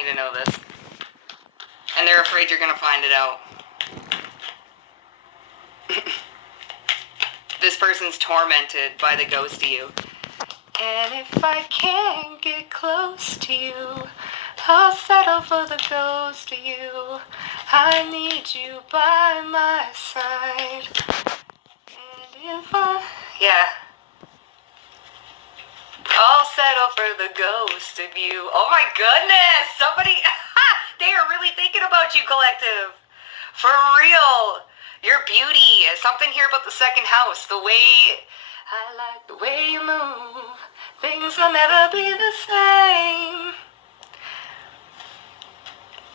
you to know this. And they're afraid you're going to find it out. This person's tormented by the ghost of you. And if I can't get close to you, I'll settle for the ghost of you. I need you by my side. And if I'll settle for the ghost of you. Oh my goodness, somebody, they are really thinking about you, collective. For real. Your beauty. Something here about the second house. The way, I like the way you move. Things will never be the same.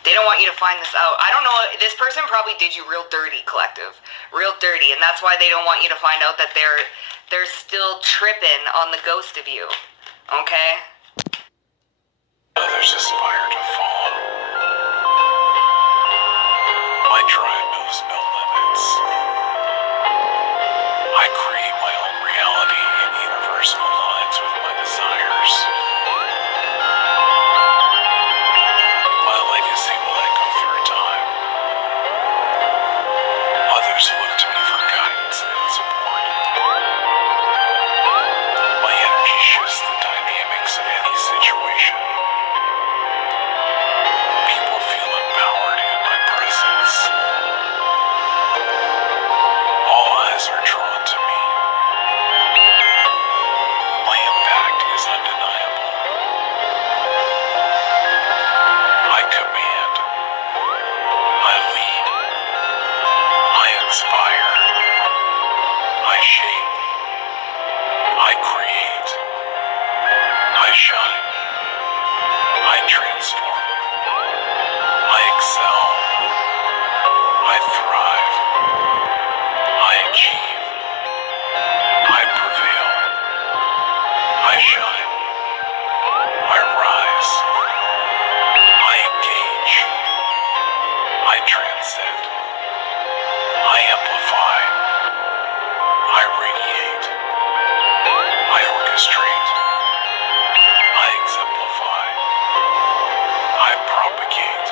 They don't want you to find this out. I don't know, this person probably did you real dirty, collective. Real dirty, and that's why they don't want you to find out that they're still tripping on the ghost of you. Okay? Others aspire to follow. My drive knows no limits. I create my own reality in universal lines with my desires. My legacy will echo through time. Others look to me for guidance and support. My energy shifts the dynamics of any situation. People feel empowered in my presence. All eyes are drawn to me. My impact is undeniable. I command. I lead. I inspire. I shape. I create. I shine. I transform. I excel. I thrive. I achieve. I prevail. I shine. I rise. I engage. I transcend. I amplify. I radiate. I orchestrate. I exemplify. I propagate.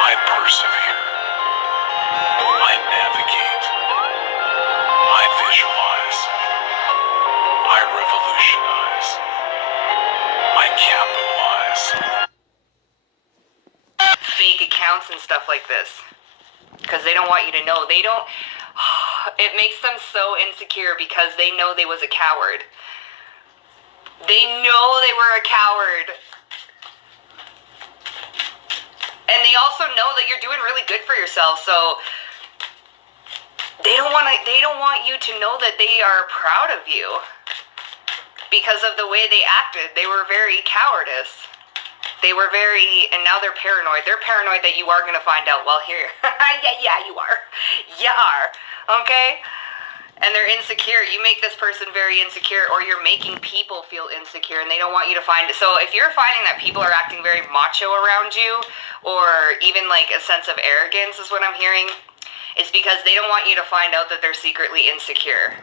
I persevere. I navigate. I visualize. I revolutionize. I capitalize. Fake accounts and stuff like this. Because they don't want you to know. They don't... It makes them so insecure because they know they was a coward. They know they were a coward. And they also know that you're doing really good for yourself, so they don't want you to know that they are proud of you because of the way they acted. They were very cowardice. They were very, and now they're paranoid. They're paranoid that you are going to find out. Well, here, yeah, you are. You are, okay? And they're insecure. You make this person very insecure, or you're making people feel insecure, and they don't want you to find it. So if you're finding that people are acting very macho around you, or even like a sense of arrogance is what I'm hearing, it's because they don't want you to find out that they're secretly insecure.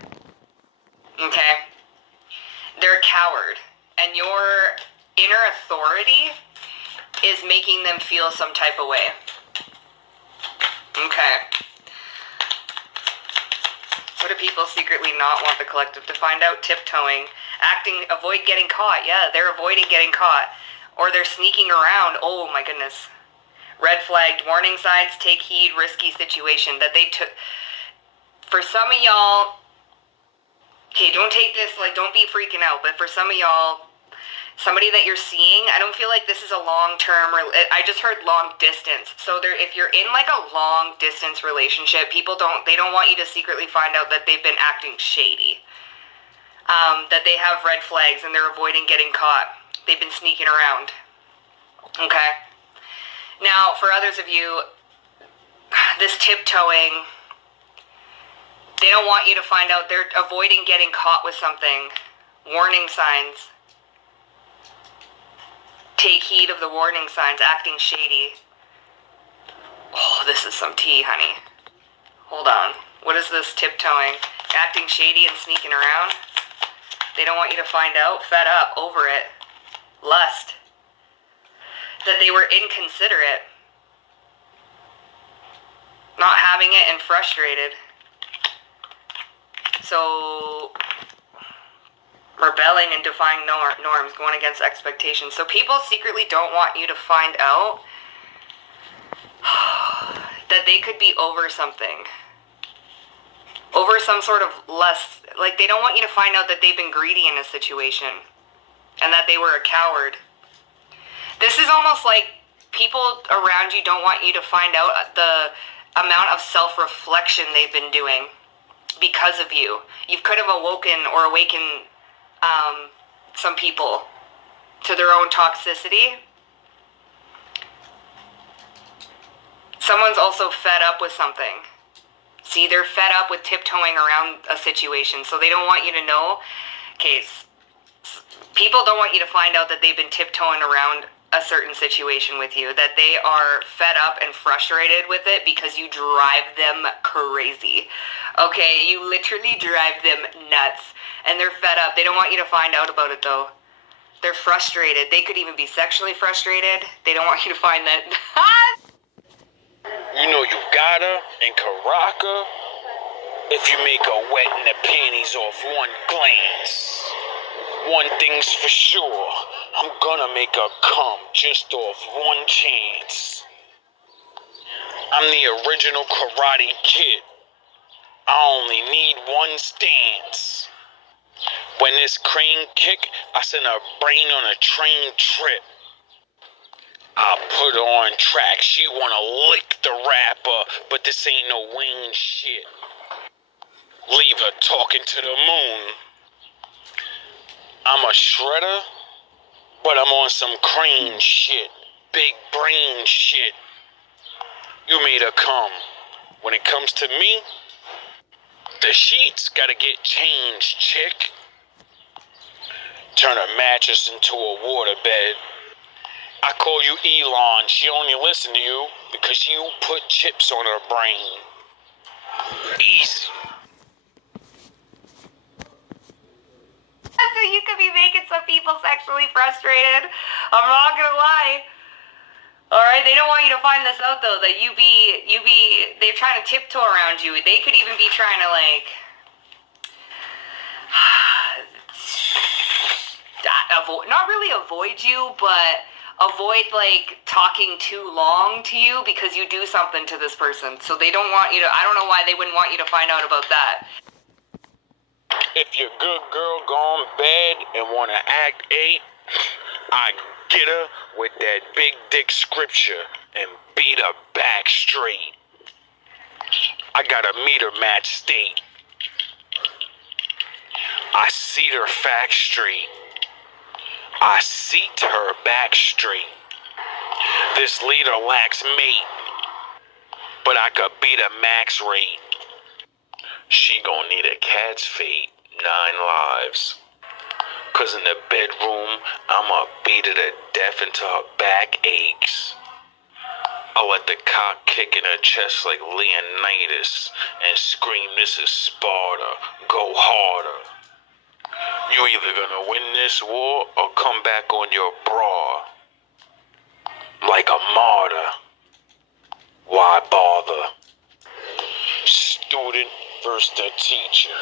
Okay? They're a coward. And your inner authority is making them feel some type of way. Okay. What do people secretly not want the collective to find out? Tiptoeing. Acting, avoid getting caught. Yeah, they're avoiding getting caught. Or they're sneaking around. Oh my goodness. Red flagged. Warning signs. Take heed. Risky situation. That they took. For some of y'all. Okay, don't take this, like, don't be freaking out. But for some of y'all, somebody that you're seeing, I don't feel like this is a long-term, I just heard long distance. So if you're in like a long distance relationship, they don't want you to secretly find out that they've been acting shady. That they have red flags and they're avoiding getting caught. They've been sneaking around. Okay? Now, for others of you, this tiptoeing, they don't want you to find out. They're avoiding getting caught with something. Warning signs. Take heed of the warning signs. Acting shady. Oh, this is some tea, honey. Hold on. What is this tiptoeing? Acting shady and sneaking around? They don't want you to find out. Fed up. Over it. Lust. that they were inconsiderate, not having it, and frustrated. So rebelling and defying norms, going against expectations. So people secretly don't want you to find out that they could be over something. Over some sort of less, like they don't want you to find out that they've been greedy in a situation and that they were a coward. This is almost like people around you don't want you to find out the amount of self-reflection they've been doing because of you. You could have awakened some people to their own toxicity. Someone's also fed up with something. See, they're fed up with tiptoeing around a situation, so they don't want you to know. Okay, people don't want you to find out that they've been tiptoeing around a certain situation with you, that they are fed up and frustrated with it because you drive them crazy. Okay, you literally drive them nuts, and they're fed up. They don't want you to find out about it, though. They're frustrated. They could even be sexually frustrated. They don't want you to find that. You know you gotta in Karaka if you make her wet in the panties off one glance. One thing's for sure, I'm gonna make her come just off one chance. I'm the original Karate Kid. I only need one stance. When this crane kick, I send her brain on a train trip. I put her on track, she wanna lick the rapper, but this ain't no Wayne shit. Leave her talking to the moon. I'm a shredder, but I'm on some crane shit, big brain shit. You made her come. When it comes to me, the sheets gotta get changed, chick. Turn a mattress into a waterbed. I call you Elon, she only listen to you because you put chips on her brain. Easy. So you could be making some people sexually frustrated. I'm not gonna lie. Alright, they don't want you to find this out though, that they're trying to tiptoe around you. They could even be trying to not really avoid you, but avoid talking too long to you because you do something to this person. So they don't want you to, I don't know why they wouldn't want you to find out about that. If your good girl gone bad and wanna act eight, I get her with that big dick scripture and beat her back straight. I got a meter match state. I seat her fact straight. I seat her back straight. This leader lacks mate, but I could beat a max rate. She gon' need a cat's fate, 9 lives. 'Cause in the bedroom, I'ma beat her to death until her back aches. I'll let the cock kick in her chest like Leonidas and scream, this is Sparta, go harder. You either gonna win this war or come back on your bra. Like a martyr. Why bother? Student versus the teacher.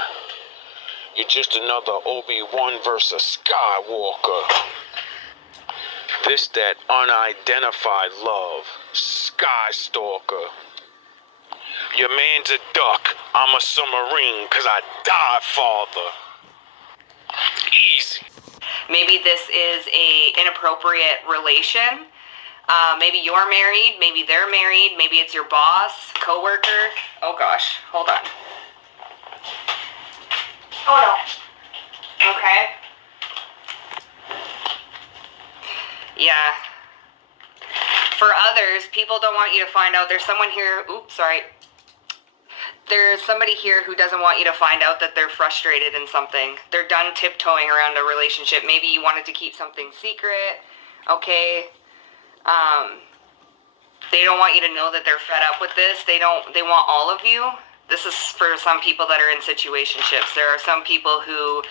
You're just another Obi-Wan versus Skywalker. This that unidentified love. Sky Stalker. Your man's a duck. I'm a submarine 'cause I died, father. Easy. Maybe this is a inappropriate relation. Maybe you're married, maybe they're married, maybe it's your boss, coworker. Oh gosh, hold on. Oh no. Okay. Yeah. For others, people don't want you to find out. There's someone here, There's somebody here who doesn't want you to find out that they're frustrated in something. They're done tiptoeing around a relationship. Maybe you wanted to keep something secret. Okay. They don't want you to know that they're fed up with this. They want all of you. This is for some people that are in situationships. There are some people who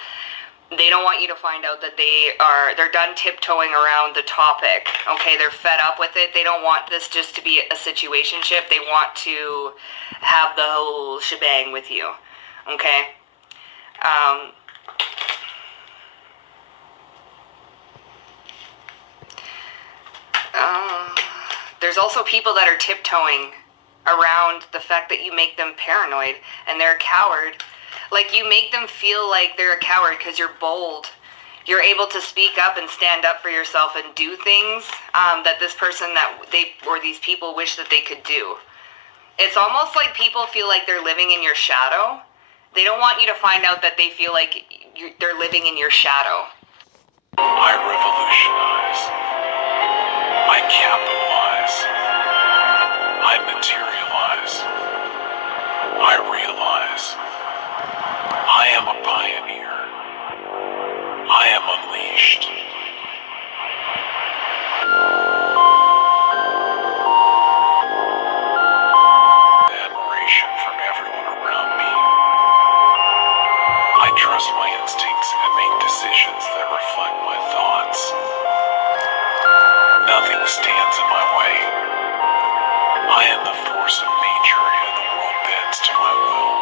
They don't want you to find out that they're done tiptoeing around the topic. Okay, they're fed up with it. They don't want this just to be a situationship. They want to have the whole shebang with you. Okay? There's also people that are tiptoeing around the fact that you make them paranoid and they're a coward. Like, you make them feel like they're a coward because you're bold. You're able to speak up and stand up for yourself and do things that this person or these people wish that they could do. It's almost like people feel like they're living in your shadow. They don't want you to find out that they feel like they're living in your shadow. I revolutionize. I capitalize. I materialize. I realize. I am a pioneer. I am unleashed. Admiration from everyone around me. I trust my instincts and make decisions that reflect my thoughts. Nothing stands in my way. I am the force of nature and the world bends to my will.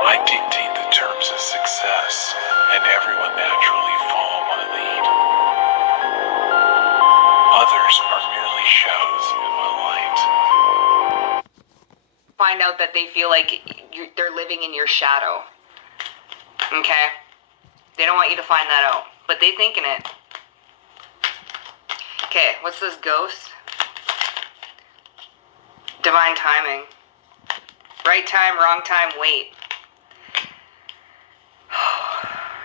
I dictate the terms of success, and everyone naturally follow my lead. Others are merely shadows in my light. Find out that they feel like they're living in your shadow. Okay? They don't want you to find that out, but they thinking it. Okay, what's this ghost? Divine timing. Right time, wrong time, wait.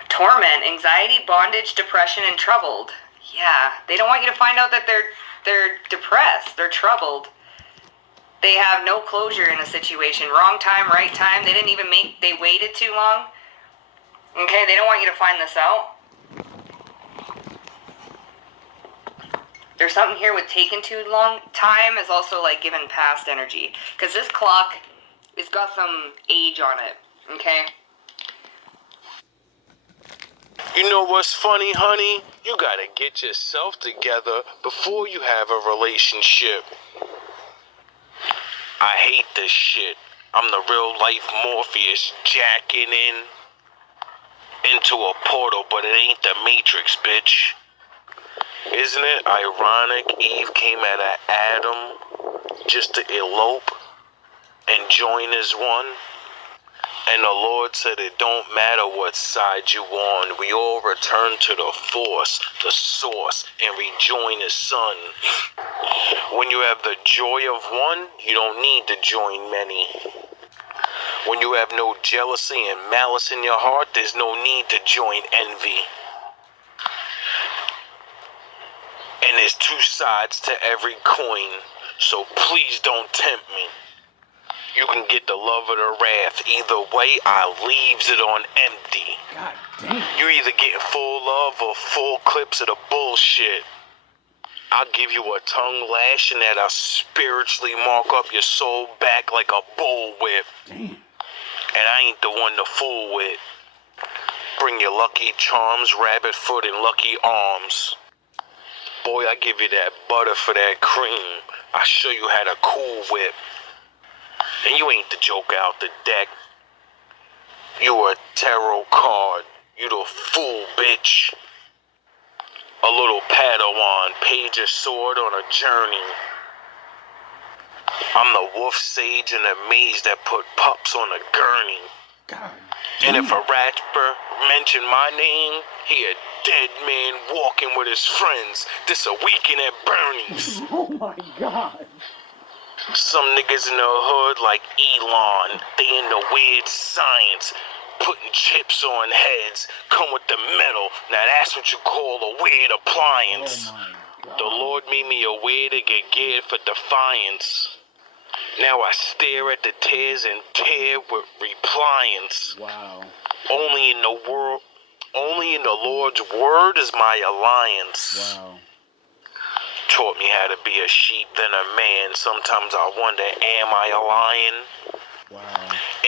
Torment, anxiety, bondage, depression, and troubled. Yeah, they don't want you to find out that they're depressed, they're troubled. They have no closure in a situation. Wrong time, right time. They waited too long. Okay, they don't want you to find this out. There's something here with taking too long. Time is also like given past energy. Because this clock, it's got some age on it. Okay? You know what's funny, honey? You gotta get yourself together before you have a relationship. I hate this shit. I'm the real life Morpheus jacking into a portal, but it ain't the Matrix, bitch. Isn't it ironic Eve came at Adam just to elope and join as one? And the Lord said it don't matter what side you on. We all return to the force, the source, and rejoin his son. When you have the joy of one, you don't need to join many. When you have no jealousy and malice in your heart, there's no need to join envy. And there's two sides to every coin, so please don't tempt me. You can get the love or the wrath. Either way, I leaves it on empty. God damn. You either getting full love or full clips of the bullshit. I'll give you a tongue lashing that'll spiritually mark up your soul back like a bullwhip. Damn. And I ain't the one to fool with. Bring your lucky charms, rabbit foot, and lucky arms. Boy, I give you that butter for that cream. I show you how to cool whip. And you ain't the joke out the deck. You a tarot card. You the fool, bitch. A little Padawan, page a sword on a journey. I'm the wolf sage in a maze that put pups on a gurney. God And damn. if a rapper mention my name, he a dead man walking with his friends. This a weekend at Bernie's. Oh my God. Some niggas in the hood like Elon, they into weird science, putting chips on heads, come with the metal. Now that's what you call a weird appliance. Oh my God. The Lord made me aware to get geared for defiance. Now I stare at the tears and tear with repliance. Wow. Only in the Lord's word is my alliance. Wow. Taught me how to be a sheep then a man. Sometimes I wonder, am I a lion? Wow.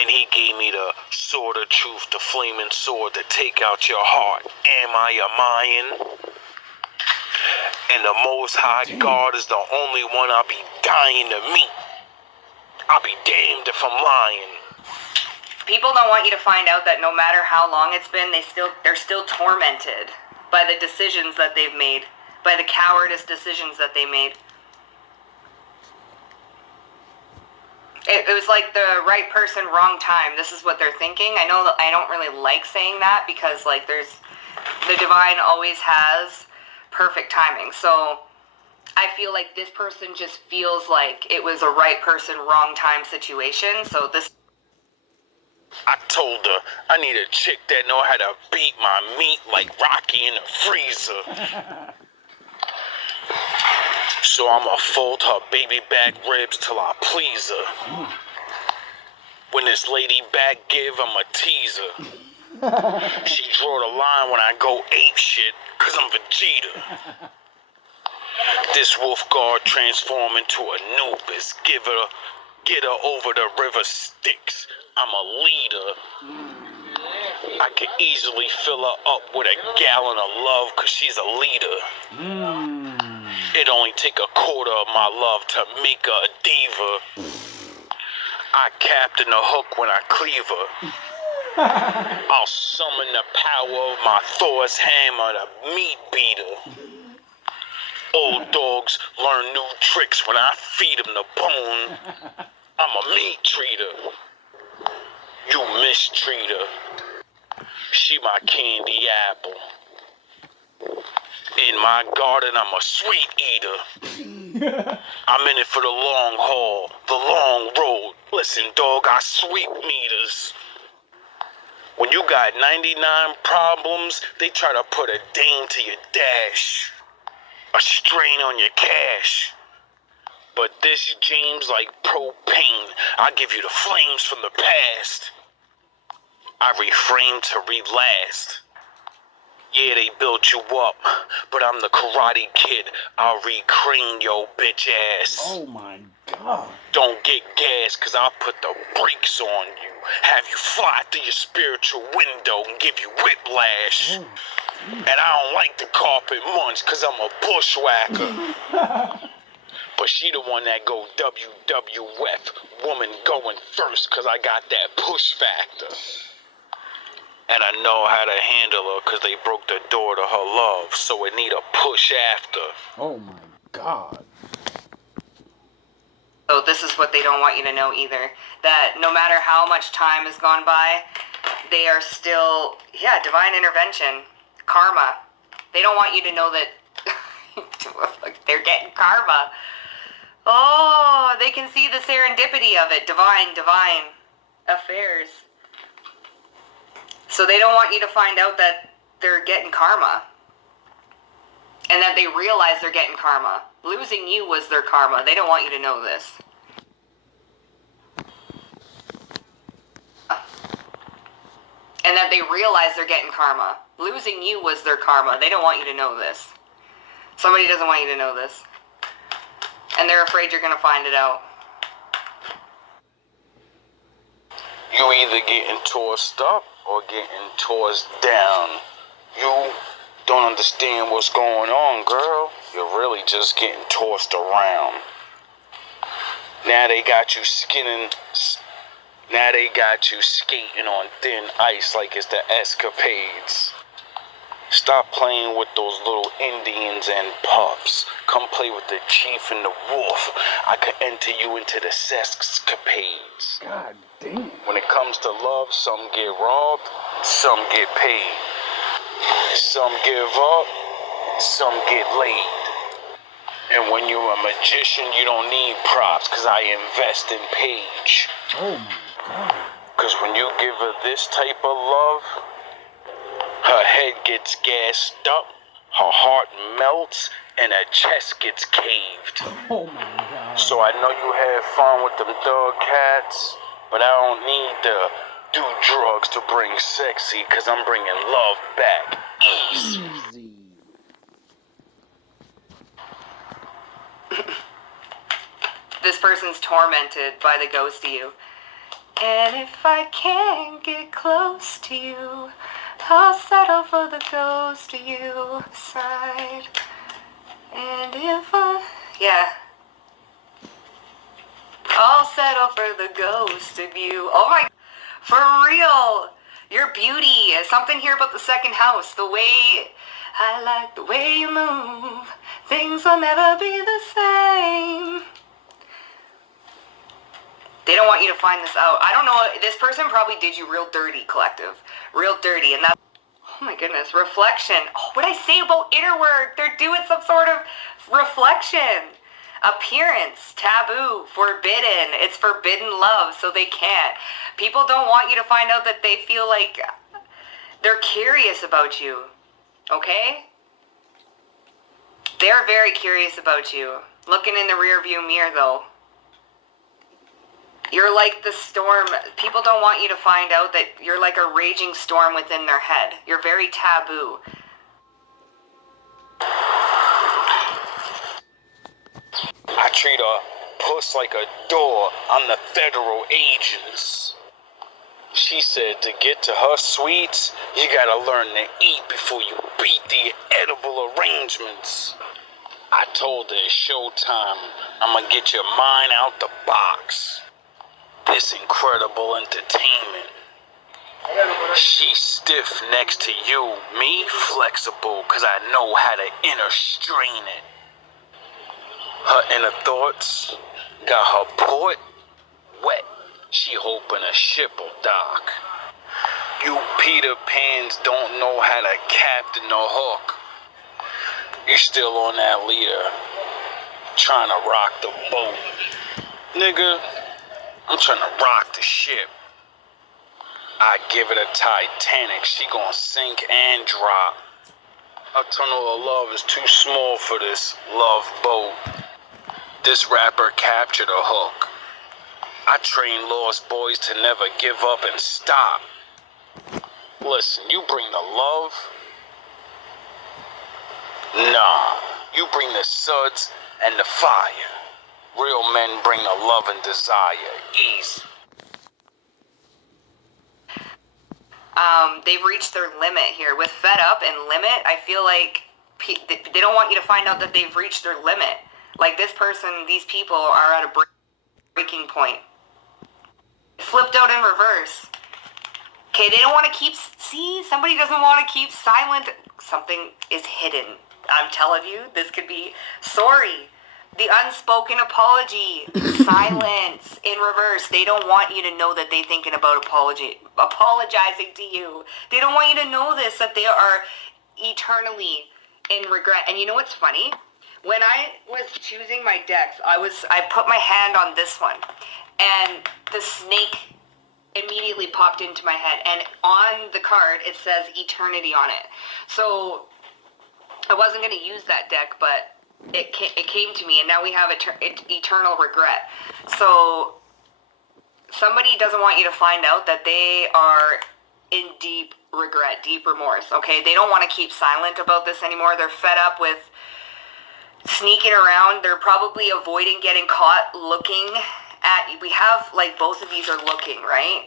And he gave me the sword of truth, the flaming sword to take out your heart. Am I a Mayan? And the Most High God is the only one I'll be dying to meet. I'll be damned if I'm lying. People don't want you to find out that no matter how long it's been, they're still tormented by the decisions that they've made, by the cowardice decisions that they made. It was like the right person, wrong time. This is what they're thinking. I know that I don't really like saying that because, like, the divine always has perfect timing. So I feel like this person just feels like it was a right person, wrong time situation. So this. I told her I need a chick that know how to beat my meat like Rocky in the freezer. So I'ma fold her baby back ribs till I please her. When this lady back give, I'ma tease her. She draw the line when I go ape shit, cause I'm Vegeta. This wolf guard transform into Anubis. Get her over the river Styx. I'm a leader. I could easily fill her up with a gallon of love cause she's a leader. It only take a quarter of my love to make her a diva. I captain the hook when I cleave her. I'll summon the power of my Thor's hammer, the meat beater. Old dogs learn new tricks when I feed them the bone. I'm a meat treater. You mistreat her. She my candy apple. In my garden, I'm a sweet eater. I'm in it for the long haul, the long road. Listen, dog, I sweep meters. When you got 99 problems, they try to put a ding to your dash. A strain on your cash. But this James like propane. I give you the flames from the past. I refrain to re-last. Yeah, they built you up, but I'm the Karate Kid. I'll recream your bitch ass. Oh my God. Don't get gas, cause I'll put the brakes on you. Have you fly through your spiritual window and give you whiplash. And I don't like the carpet munch, cause I'm a bushwhacker. But she the one that go WWF, woman going first, cause I got that push factor. And I know how to handle her, cause they broke the door to her love, so it need a push after. Oh my God. So this is what they don't want you to know either. That no matter how much time has gone by, they are still, divine intervention. Karma. They don't want you to know that they're getting karma. Oh, they can see the serendipity of it. Divine affairs. So they don't want you to find out that they're getting karma. And that they realize they're getting karma. Losing you was their karma. They don't want you to know this. And that they realize they're getting karma. Losing you was their karma. They don't want you to know this. Somebody doesn't want you to know this. And they're afraid you're going to find it out. You either getting tossed up or getting tossed down. You don't understand what's going on, girl. You're really just getting tossed around. Now they got you skating on thin ice like it's the escapades. Stop playing with those little Indians and pups. Come play with the chief and the wolf. I could enter you into the sescapades. God damn. When it comes to love, some get robbed, some get paid. Some give up, some get laid. And when you're a magician, you don't need props, cause I invest in Paige. Oh my God. Cause when you give her this type of love, her head gets gassed up, her heart melts, and her chest gets caved. Oh my God. So I know you had fun with them dog cats, but I don't need to do drugs to bring sexy, cause I'm bringing love back easy. Easy. This person's tormented by the ghost of you. And if I can't get close to you, I'll settle for the ghost of you side. And if I'll settle for the ghost of you. Oh my, for real. Your beauty. Something here about the second house. The way, I like the way you move. Things will never be the same. They don't want you to find this out. I don't know. This person probably did you real dirty, collective. Real dirty. And that's, oh my goodness, reflection. Oh, what did I say about inner work? They're doing some sort of reflection. Appearance, taboo, forbidden. It's forbidden love, so they can't. People don't want you to find out that they feel like they're curious about you. Okay? They're very curious about you. Looking in the rearview mirror, though. You're like the storm. People don't want you to find out that you're like a raging storm within their head. You're very taboo. I treat a puss like a door. I'm the federal agents. She said to get to her sweets, you gotta learn to eat before you beat the edible arrangements. I told her it's showtime. I'ma get your mind out the box. This incredible entertainment. She's stiff next to you, me flexible, cause I know how to inner strain it. Her inner thoughts got her port wet. She hoping a ship will dock. You Peter Pans don't know how to captain a hook. You still on that leader, trying to rock the boat. Nigga, I'm trying to rock the ship. I give it a Titanic, she gon' sink and drop. Her tunnel of love is too small for this love boat. This rapper captured a hook. I train lost boys to never give up and stop. Listen, you bring the love? Nah, you bring the suds and the fire. Real men bring the love and desire. Easy. They've reached their limit here. With fed up and limit, I feel like they don't want you to find out that they've reached their limit. Like this person, these people are at a breaking point. Flipped out in reverse. Okay, they don't want to keep, see, somebody doesn't want to keep silent. Something is hidden. I'm telling you, this could be, sorry. The unspoken apology, silence in reverse. They don't want you to know that they're thinking about apologizing to you. They don't want you to know this, that they are eternally in regret. And you know what's funny? When I was choosing my decks, I put my hand on this one, and the snake immediately popped into my head. And on the card, it says eternity on it. So I wasn't going to use that deck, but it came to me, and now we have eternal regret. So somebody doesn't want you to find out that they are in deep regret, deep remorse, okay? They don't want to keep silent about this anymore. They're fed up with sneaking around. They're probably avoiding getting caught looking at, we have, like, both of these are looking, right?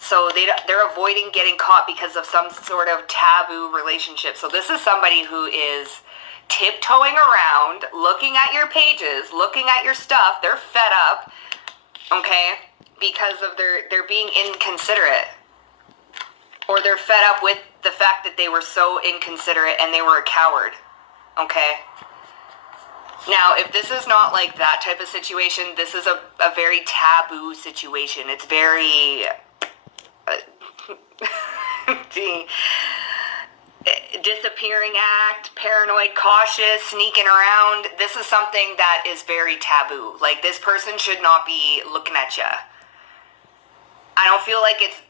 So they're avoiding getting caught because of some sort of taboo relationship. So this is somebody who is tiptoeing around, looking at your pages, looking at your stuff. They're fed up, okay, because of they're being inconsiderate. Or they're fed up with the fact that they were so inconsiderate and they were a coward, okay? Now, if this is not like that type of situation, this is a very taboo situation. It's very disappearing act, paranoid, cautious, sneaking around. This is something that is very taboo. Like, this person should not be looking at you. I don't feel like it's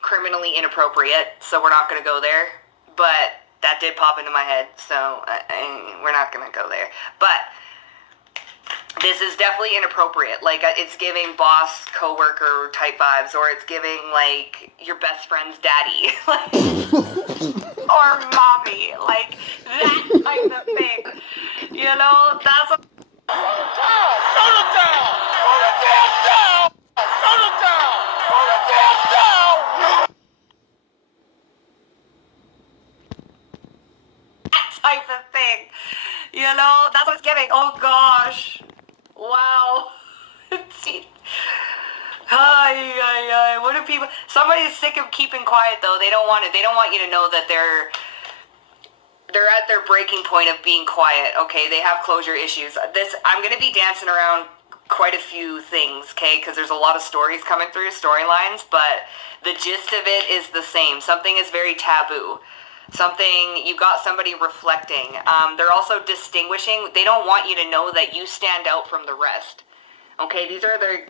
criminally inappropriate, so we're not going to go there. But that did pop into my head, so we're not going to go there. But this is definitely inappropriate. Like, it's giving boss, coworker type vibes, or it's giving, like, your best friend's daddy. Or mommy. Like, that type of thing. You know, that's a... Down! Down! Down! Down! Down! Down! you know? That's what it's giving. Oh, gosh. Wow. See. Ay. What do people... Somebody's sick of keeping quiet, though. They don't want it. They don't want you to know that they're at their breaking point of being quiet, okay? They have closure issues. I'm going to be dancing around quite a few things, okay? Because there's a lot of stories coming through, storylines, but the gist of it is the same. Something is very taboo. You got somebody reflecting. They're also distinguishing. They don't want you to know that you stand out from the rest, okay?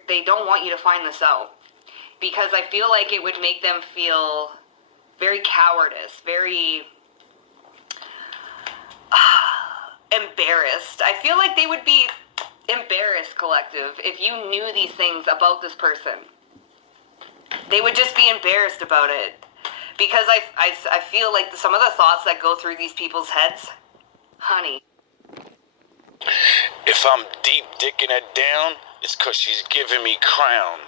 They don't want you to find this out. Because I feel like it would make them feel very cowardice, very... embarrassed. I feel like they would be embarrassed, collective, if you knew these things about this person. They would just be embarrassed about it. Because I feel like some of the thoughts that go through these people's heads, honey. If I'm deep dicking her down, it's 'cause she's giving me crown.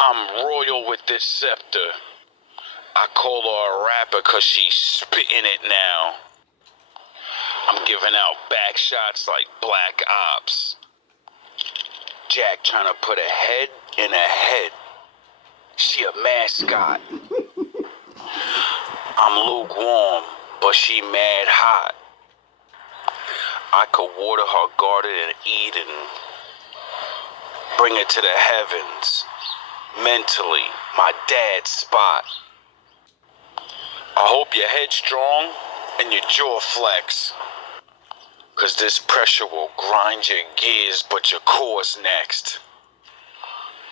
I'm royal with this scepter. I call her a rapper 'cause she's spitting it now. I'm giving out back shots like Black Ops. Jack trying to put a head in a head. She a mascot. I'm lukewarm, but she mad hot. I could water her garden in Eden. Bring her to the heavens. Mentally, my dad's spot. I hope your head's strong and your jaw flex. 'Cause this pressure will grind your gears, but your core's next.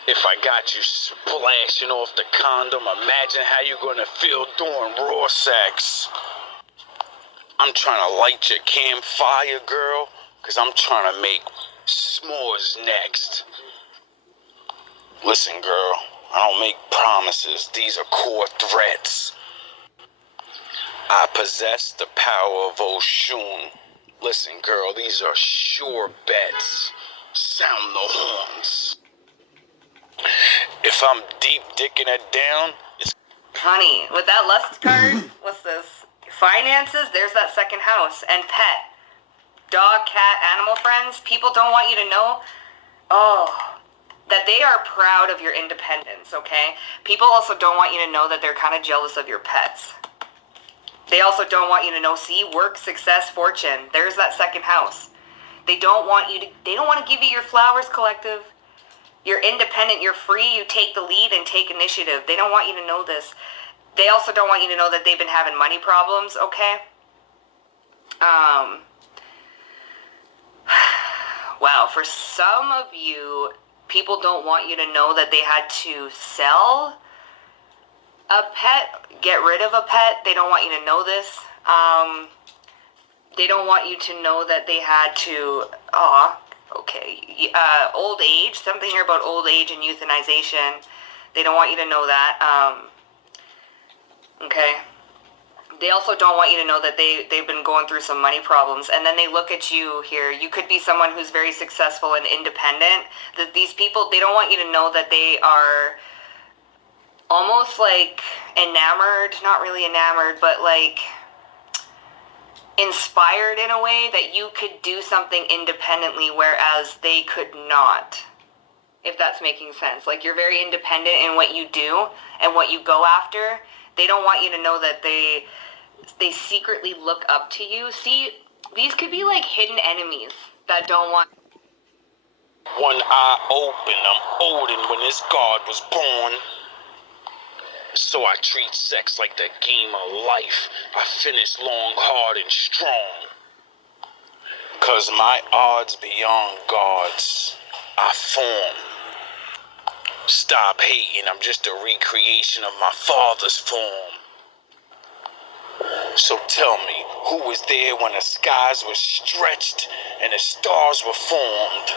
If I got you splashing off the condom, imagine how you're gonna feel during raw sex. I'm trying to light your campfire, girl, 'cause I'm trying to make s'mores next. Listen, girl, I don't make promises. These are core threats. I possess the power of Oshun. Listen, girl, these are sure bets. Sound the horns. If I'm deep dicking it down, it's... Honey, with that lust card, what's this? Finances, there's that second house. And pet. Dog, cat, animal friends. People don't want you to know, that they are proud of your independence, okay? People also don't want you to know that they're kind of jealous of your pets. They also don't want you to know, see, work, success, fortune. There's that second house. They don't want to give you your flowers, collective. You're independent, you're free, you take the lead and take initiative. They don't want you to know this. They also don't want you to know that they've been having money problems, okay? Wow, for some of you, people don't want you to know that they had to sell a pet, get rid of a pet. They don't want you to know this. They don't want you to know that they had to, old age, something here about old age and euthanization. They don't want you to know that. Okay. They also don't want you to know that they've been going through some money problems. And then they look at you here. You could be someone who's very successful and independent. That these people, they don't want you to know that they are almost like enamored, not really enamored, but like inspired in a way that you could do something independently, whereas they could not, if that's making sense. Like, you're very independent in what you do and what you go after. They don't want you to know that they secretly look up to you. See, these could be like hidden enemies that don't want... One eye open, I'm Odin when this god was born. So I treat sex like the game of life. I finish long, hard, and strong. 'Cause my odds beyond gods, I form. Stop hating, I'm just a recreation of my father's form. So tell me, who was there when the skies were stretched and the stars were formed?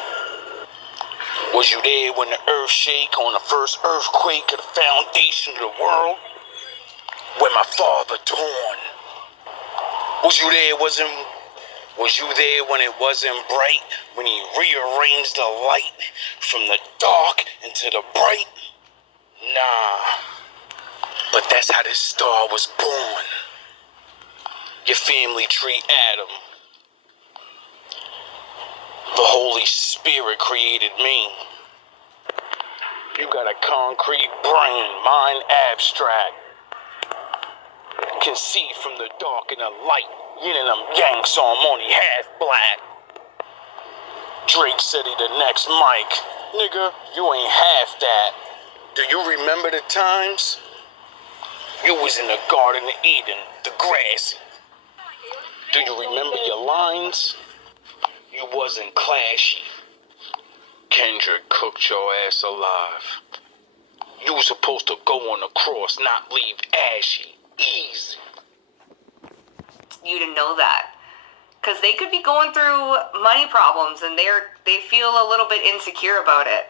Was you there when the earth shake on the first earthquake of the foundation of the world? When my father torn? Was you there when it wasn't bright? When he rearranged the light from the dark into the bright? Nah, but that's how this star was born. Your family tree Adam. Holy Spirit created me. You got a concrete brain, mind abstract. Can see from the dark and the light. Yin and them yang ceremony half black. Drake said he the next Mike. Nigga, you ain't half that. Do you remember the times? You was in the Garden of Eden, the grassy. Do you remember your lines? You wasn't clashy. Kendrick cooked your ass alive. You was supposed to go on the cross, not leave ashy. Easy. You to know that. Because they could be going through money problems and they feel a little bit insecure about it.